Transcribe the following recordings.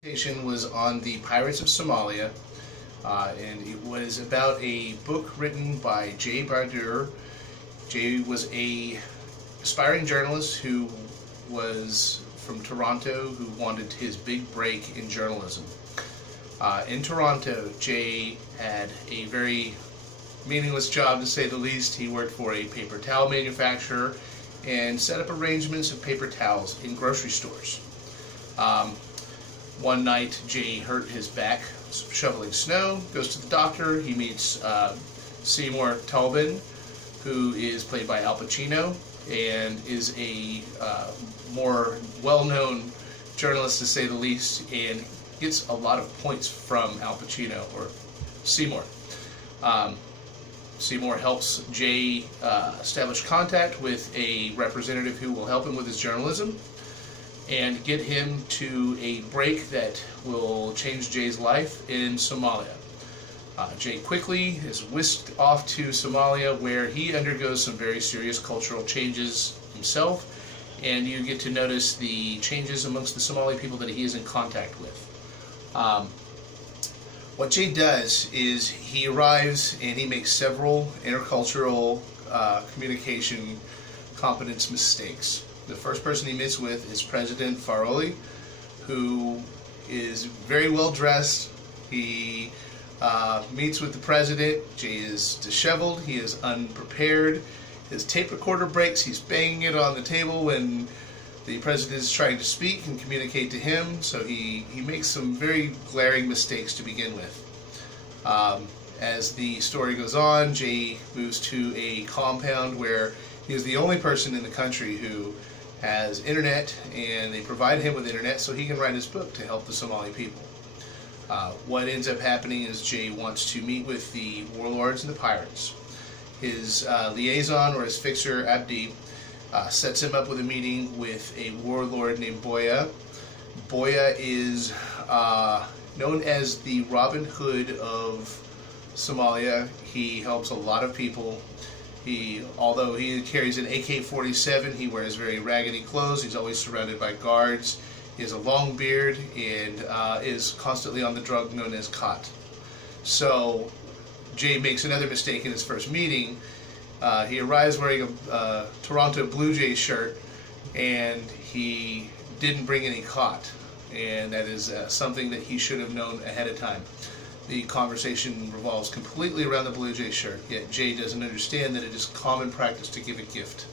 Presentation was on the pirates of Somalia, and it was about a book written by Jay Bardur. Jay was a aspiring journalist who was from Toronto, who wanted his big break in journalism. In Toronto, Jay had a very meaningless job, to say the least. He worked for a paper towel manufacturer and set up arrangements of paper towels in grocery stores. One night, Jay hurt his back shoveling snow, goes to the doctor. He meets Seymour Tobin, who is played by Al Pacino, and is a more well-known journalist, to say the least, and gets a lot of points from Al Pacino, or Seymour. Seymour helps Jay establish contact with a representative who will help him with his journalism and get him to a break that will change Jay's life in Somalia. Jay quickly is whisked off to Somalia, where he undergoes some very serious cultural changes himself, and you get to notice the changes amongst the Somali people that he is in contact with. What Jay does is he arrives and he makes several intercultural communication competence mistakes. The first person he meets with is President Faroli, who is very well dressed. He meets with the president. Jay is disheveled. He is unprepared. His tape recorder breaks. He's banging it on the table when the president is trying to speak and communicate to him. So he makes some very glaring mistakes to begin with. As the story goes on, Jay moves to a compound where he is the only person in the country who has internet, and they provide him with internet so he can write his book to help the Somali people. What ends up happening is Jay wants to meet with the warlords and the pirates. His liaison, or his fixer, Abdi, sets him up with a meeting with a warlord named Boya. Boya is known as the Robin Hood of Somalia. He helps a lot of people. Although he carries an AK-47, he wears very raggedy clothes. He's always surrounded by guards. He has a long beard and is constantly on the drug known as khat. So Jay makes another mistake in his first meeting. He arrives wearing a Toronto Blue Jays shirt, and he didn't bring any khat, and that is something that he should have known ahead of time. The conversation revolves completely around the Blue Jay shirt, yet Jay doesn't understand that it is common practice to give a gift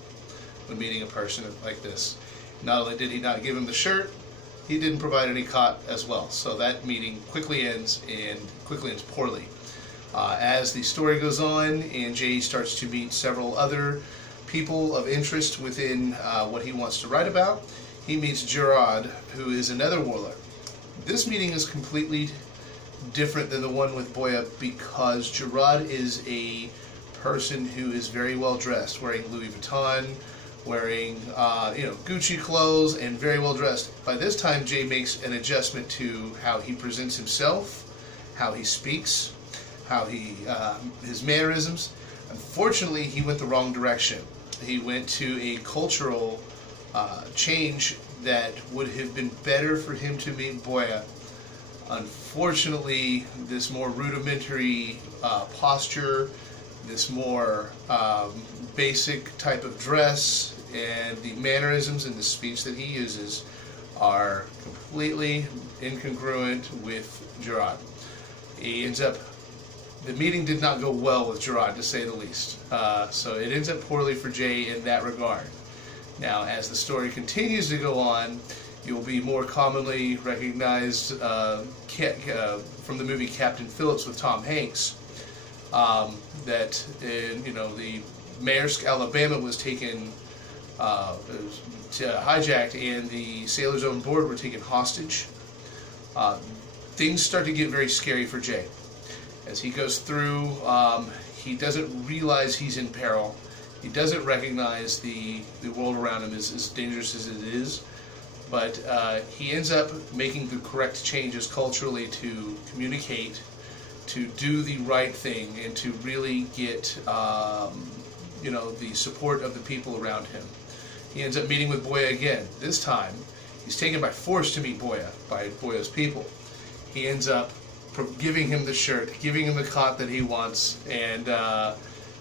when meeting a person like this. Not only did he not give him the shirt, he didn't provide any khat as well. So that meeting quickly ends, and quickly ends poorly. As the story goes on and Jay starts to meet several other people of interest within what he wants to write about, he meets Gerard, who is another warlord. This meeting is completely different than the one with Boya, because Gerard is a person who is very well dressed, wearing Louis Vuitton, wearing Gucci clothes, and very well dressed. By this time, Jay makes an adjustment to how he presents himself, how he speaks, how his mannerisms. Unfortunately, he went the wrong direction. He went to a cultural change that would have been better for him to meet Boya. Unfortunately, this more rudimentary posture, this more basic type of dress, and the mannerisms and the speech that he uses are completely incongruent with Gerard. The meeting did not go well with Gerard, to say the least. So it ends up poorly for Jay in that regard. Now, as the story continues to go on, you'll be more commonly recognized from the movie Captain Phillips with Tom Hanks. The Maersk, Alabama was taken, hijacked, and the sailors on board were taken hostage. Things start to get very scary for Jay. As he goes through, he doesn't realize he's in peril. He doesn't recognize the world around him as dangerous as it is. But he ends up making the correct changes culturally to communicate, to do the right thing, and to really get the support of the people around him. He ends up meeting with Boya again. This time, He's taken by force to meet Boya, by Boya's people. He ends up giving him the shirt, giving him the cot that he wants, and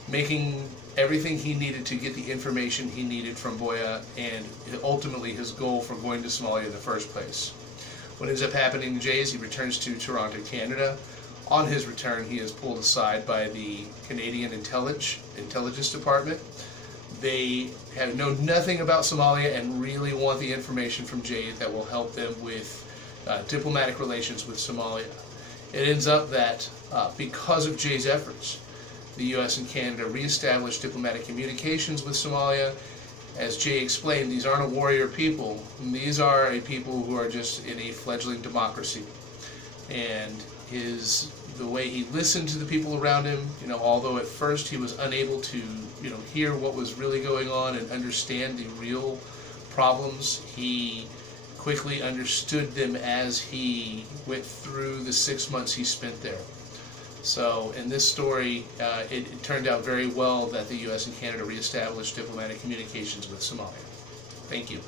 making everything he needed to get the information he needed from Boya, and ultimately his goal for going to Somalia in the first place. What ends up happening to Jay is he returns to Toronto, Canada. On his return, he is pulled aside by the Canadian Intelligence Department. They know nothing about Somalia and really want the information from Jay that will help them with diplomatic relations with Somalia. It ends up that because of Jay's efforts, the U.S. and Canada reestablished diplomatic communications with Somalia. As Jay explained, these aren't a warrior people. These are a people who are just in a fledgling democracy. And the way he listened to the people around him, although at first he was unable to, hear what was really going on and understand the real problems, he quickly understood them as he went through the 6 months he spent there. So in this story, it turned out very well that the U.S. and Canada reestablished diplomatic communications with Somalia. Thank you.